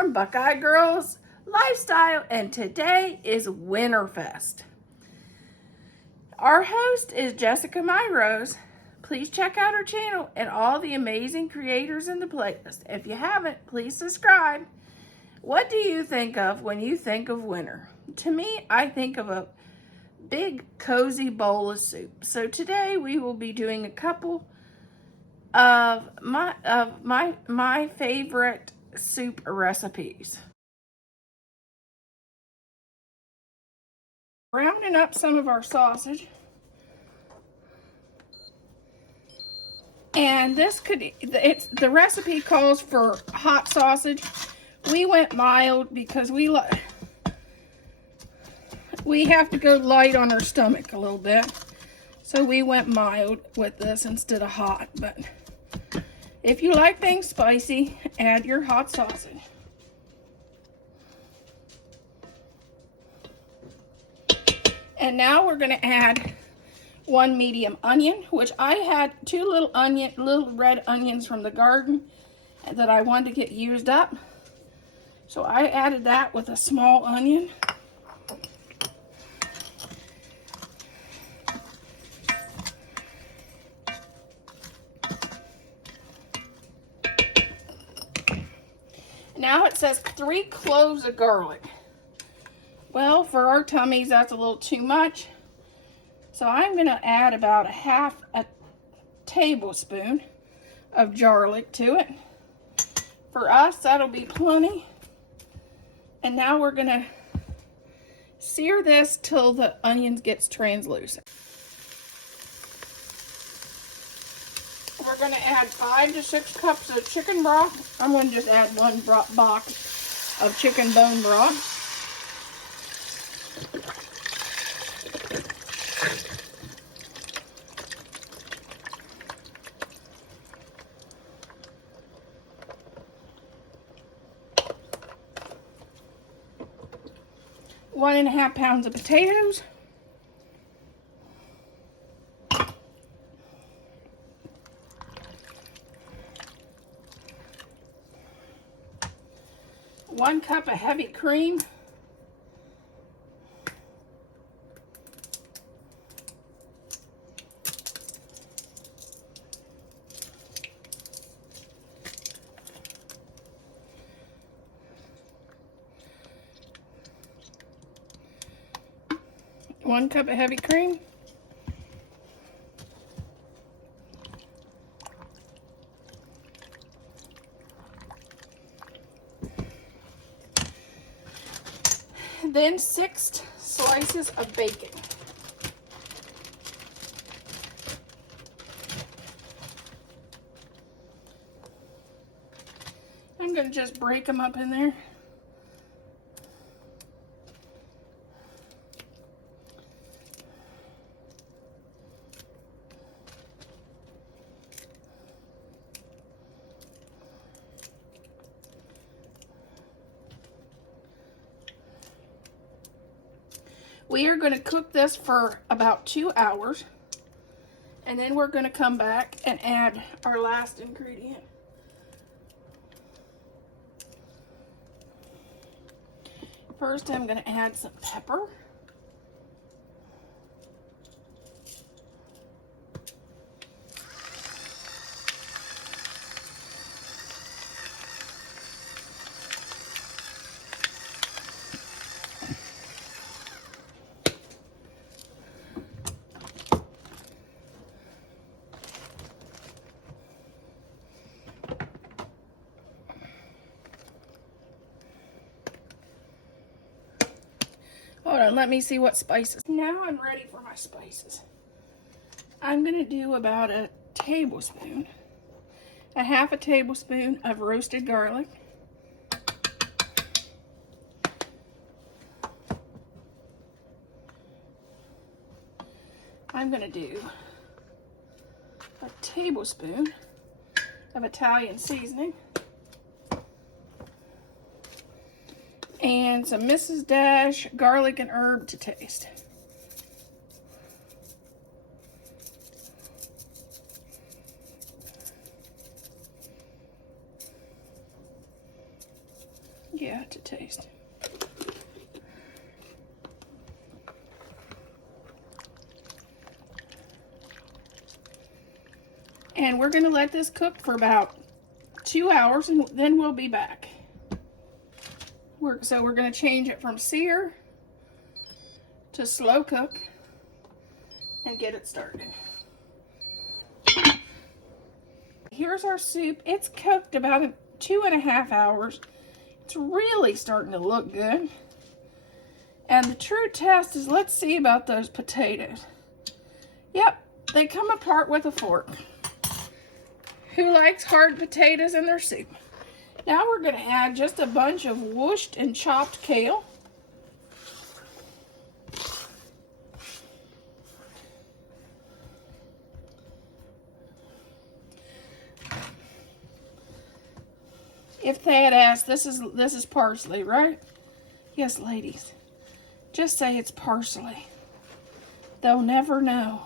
from Buckeye Girls Lifestyle, and today is Winterfest. Our host is Jessica Rose. Please check out her channel and all the amazing creators in the playlist. If you haven't, please subscribe. What do you think of when you think of winter? To me, I think of a big cozy bowl of soup. So today we will be doing a couple of my favorite soup recipes. Rounding up some of our sausage. And the recipe calls for hot sausage. We went mild because we have to go light on our stomach a little bit. So we went mild with this instead of hot. But if you like things spicy, add your hot sausage. And now we're going to add one medium onion, which I had two little red onions from the garden that I wanted to get used up. So I added that with a small onion. Now it says 3 cloves of garlic. Well, for our tummies, that's a little too much. So I'm going to add about a tablespoon of garlic to it. For us, that'll be plenty. And now we're going to sear this till the onions gets translucent. We're going to add 5 to 6 cups of chicken broth. I'm going to just add 1 box of chicken bone broth. One and a half pounds of potatoes. One cup of heavy cream. One cup of heavy cream. Then 6 slices of bacon. I'm going to just break them up in there. We are going to cook this for about 2 hours, and then we're going to come back and add our last ingredient. First, I'm going to add some pepper. Hold on, let me see what spices. Now I'm ready for my spices. I'm going to do about a tablespoon, a half a tablespoon of roasted garlic. I'm going to do a tablespoon of Italian seasoning. And some Mrs. Dash garlic and herb to taste. to taste. And we're going to let this cook for about 2 hours, and then we'll be back. So we're going to change it from sear to slow cook and get it started. Here's our soup. It's cooked about 2.5 hours. It's really starting to look good. And the true test is, let's see about those potatoes. Yep, they come apart with a fork. Who likes hard potatoes in their soup? Now we're going to add just a bunch of whooshed and chopped kale. If they had asked, this is parsley, right? Yes, ladies. Just say it's parsley. They'll never know.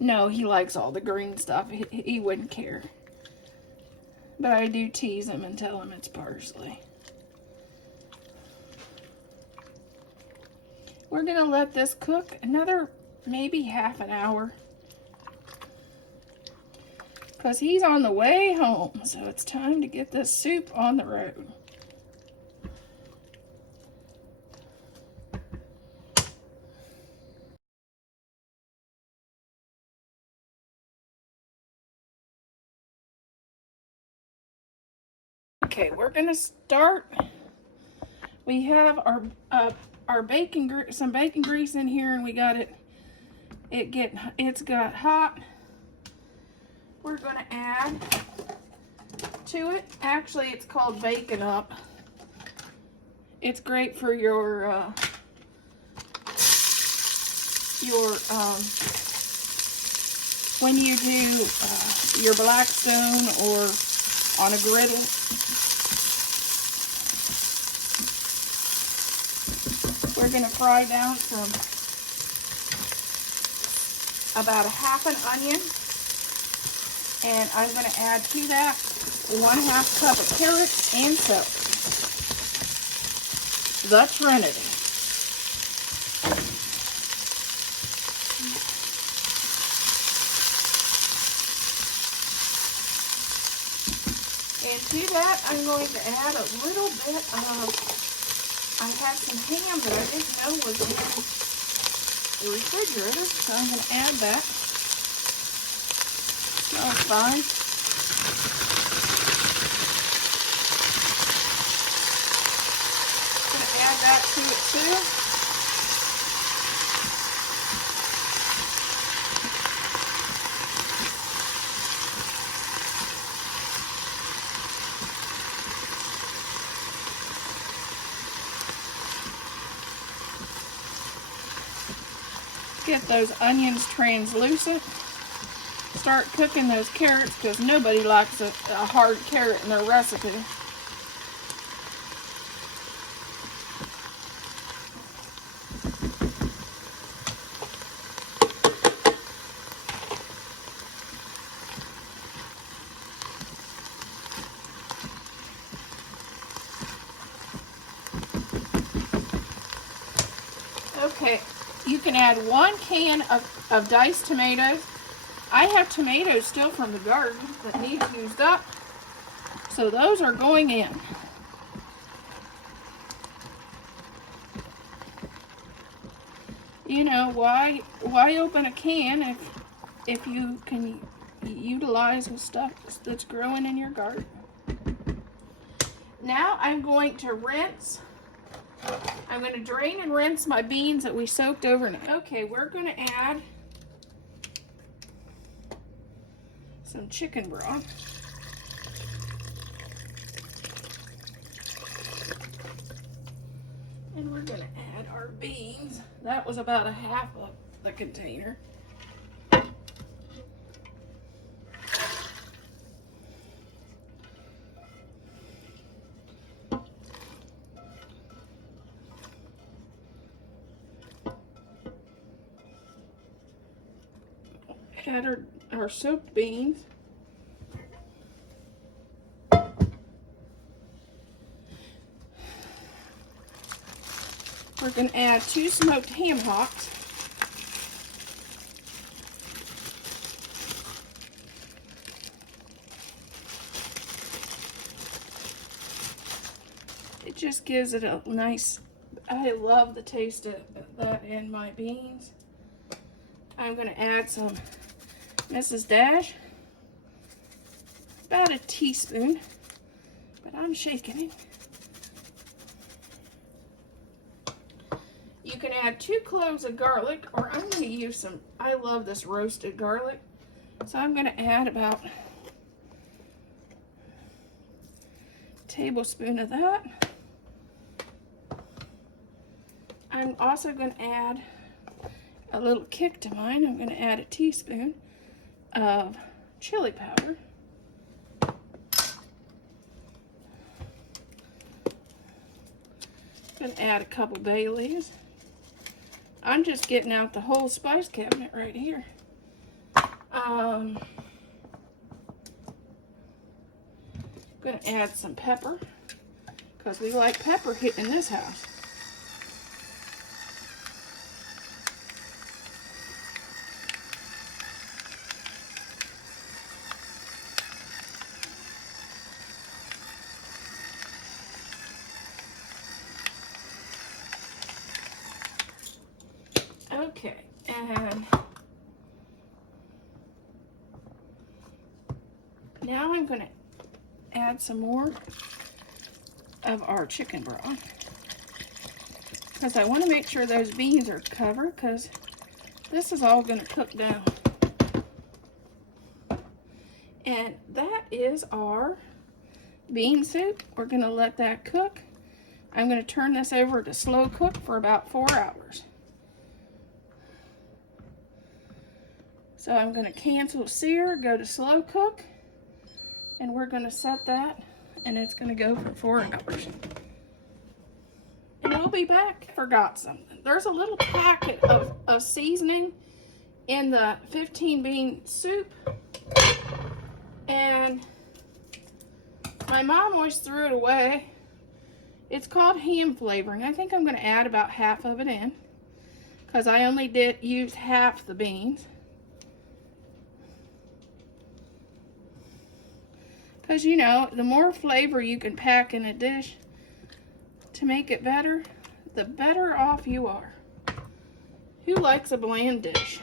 No, he likes all the green stuff. He wouldn't care. But I do tease him and tell him it's parsley. We're going to let this cook another maybe half an hour, because he's on the way home, so it's time to get this soup on the road. Okay, we're gonna start. We have our some bacon grease in here, and we got it's got hot. We're gonna add to it. Actually, it's called Bacon Up. It's great for your when you do your Blackstone or on a griddle. We're going to fry down about a half an onion, and I'm going to add to that 1/2 cup of carrots and celery. The Trinity. And to that, I'm going to add a little bit of, I had some ham that I didn't know was in the refrigerator, so I'm going to add that. Smells fine. I'm going to add that to it too. Get those onions translucent. Start cooking those carrots, because nobody likes a hard carrot in their recipe. Okay. You can add 1 can of diced tomatoes. I have tomatoes still from the garden that need used up, so those are going in. You know, why open a can if you can utilize the stuff that's growing in your garden? Now I'm going to rinse. I'm going to drain and rinse my beans that we soaked overnight. Okay, we're going to add some chicken broth. And we're going to add our beans. That was about a half of the container. Add our soaked beans. we're going to add 2 smoked ham hocks. It just gives it a nice, I love the taste of that in my beans. I'm going to add some Mrs. Dash, about a teaspoon, but I'm shaking it. You can add 2 cloves of garlic, or I'm going to use some, I love this roasted garlic, so I'm going to add about a tablespoon of that. I'm also going to add a little kick to mine. I'm going to add a teaspoon of chili powder. I'm going to add a couple bay leaves. I'm just getting out the whole spice cabinet right here. I'm going to add some pepper, because we like pepper in this house. Okay, and now I'm going to add some more of our chicken broth, because I want to make sure those beans are covered, because this is all going to cook down. And that is our bean soup. We're going to let that cook. I'm going to turn this over to slow cook for about 4 hours. So I'm going to cancel sear, go to slow cook, and we're going to set that, and it's going to go for 4 hours. And we'll be back. Forgot something. There's a little packet of seasoning in the 15 bean soup, and my mom always threw it away. It's called ham flavoring. I think I'm going to add about half of it in, because I only did use half the beans. Because, you know, the more flavor you can pack in a dish to make it better, the better off you are. Who likes a bland dish?